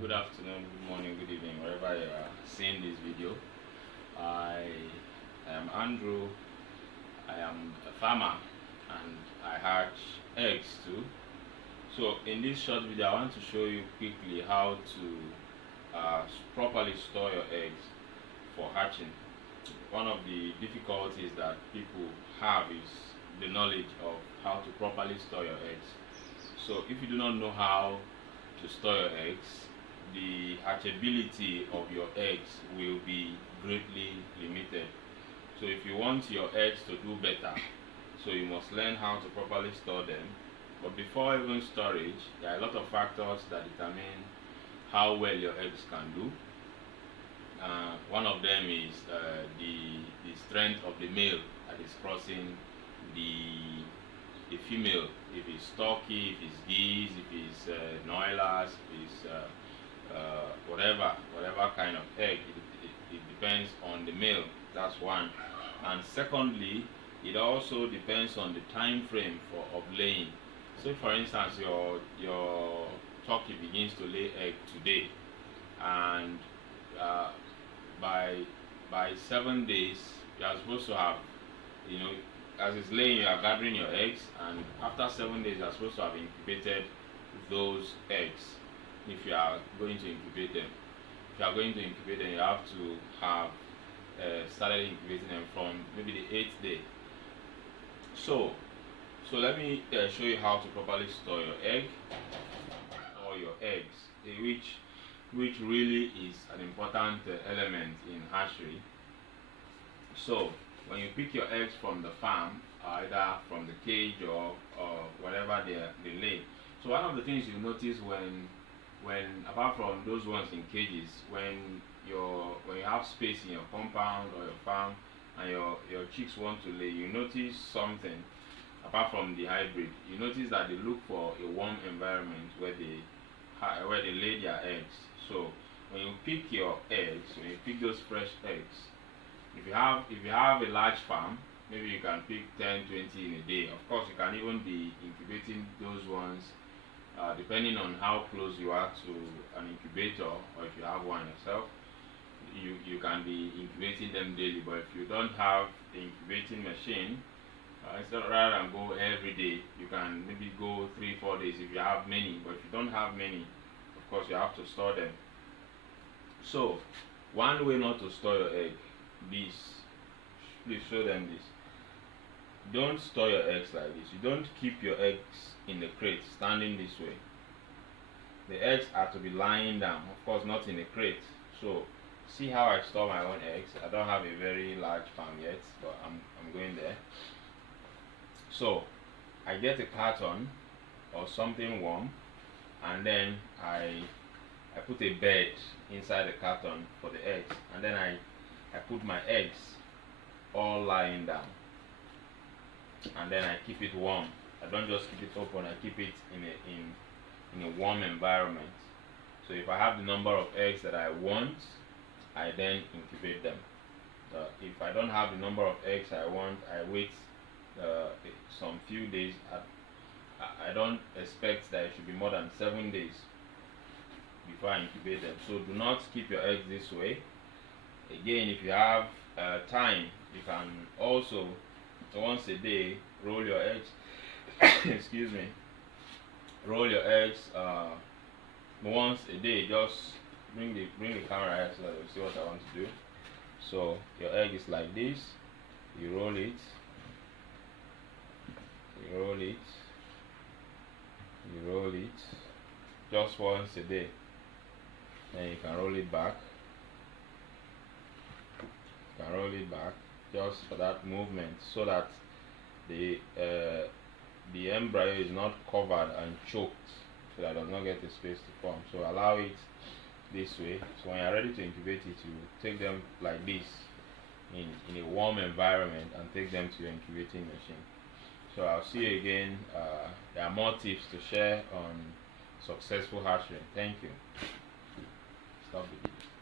Good afternoon, good morning, good evening, wherever you are seeing this video. I am Andrew. I am a farmer and I hatch eggs too. So in this short video, I want to show you quickly how to properly store your eggs for hatching. One of the difficulties that people have is the knowledge of how to properly store your eggs. So if you do not know how to store your eggs, the hatchability of your eggs will be greatly limited. So if you want your eggs to do better, so you must learn how to properly store them. But before even storage, there are a lot of factors that determine how well your eggs can do. One of them is the strength of the male that is crossing the female. If it's stocky, if it's geese, if it's noiseless, if it's whatever kind of egg, it depends on the male. That's one. And secondly, it also depends on the time frame of laying. So for instance, your turkey begins to lay egg today, and by 7 days you are supposed to have, as it's laying, you are gathering your eggs, and after 7 days you are supposed to have incubated those eggs. If you are going to incubate them, you have to have started incubating them from maybe the 8th day. So let me show you how to properly store your egg or your eggs, which really is an important element in hatchery. So when you pick your eggs from the farm, either from the cage or whatever they lay, so one of the things you notice when apart from those ones in cages, when you have space in your compound or your farm and your chicks want to lay, you notice something. Apart from the hybrid, you notice that they look for a warm environment where they lay their eggs. So when you pick your eggs, when you pick those fresh eggs, if you have a large farm, maybe you can pick 10, 20 in a day. Of course, you can even be incubating those ones depending on how close you are to an incubator, or if you have one yourself, you can be incubating them daily. But if you don't have the incubating machine, rather than go every day, you can maybe go 3-4 days if you have many. But if you don't have many, of course you have to store them. So one way not to store your egg, please show them this. Don't store your eggs like this. You don't keep your eggs in the crate standing this way. The eggs are to be lying down, of course not in a crate. So see how I store my own eggs. I don't have a very large farm yet, but I'm going there. So I get a carton or something warm, and then I put a bed inside the carton for the eggs, and then I put my eggs all lying down, and then I keep it warm. I don't just keep it open, I keep it in a warm environment. So if I have the number of eggs that I want, I then incubate them. If I don't have the number of eggs I want, I wait some few days. I don't expect that it should be more than 7 days before I incubate them. So do not keep your eggs this way. Again, if you have time, you can also once a day roll your eggs. Excuse me. Roll your eggs once a day. Just bring the camera here so that you see what I want to do. So your egg is like this. You roll it. You roll it. You roll it. Just once a day. Then you can roll it back. You can roll it back just for that movement, so that the embryo is not covered and choked, so that it does not get a space to form. So allow it this way. So when you're ready to incubate it, you take them like this in a warm environment and take them to your incubating machine. So I'll see you again. There are more tips to share on successful hatchery. Thank you. Stop the video.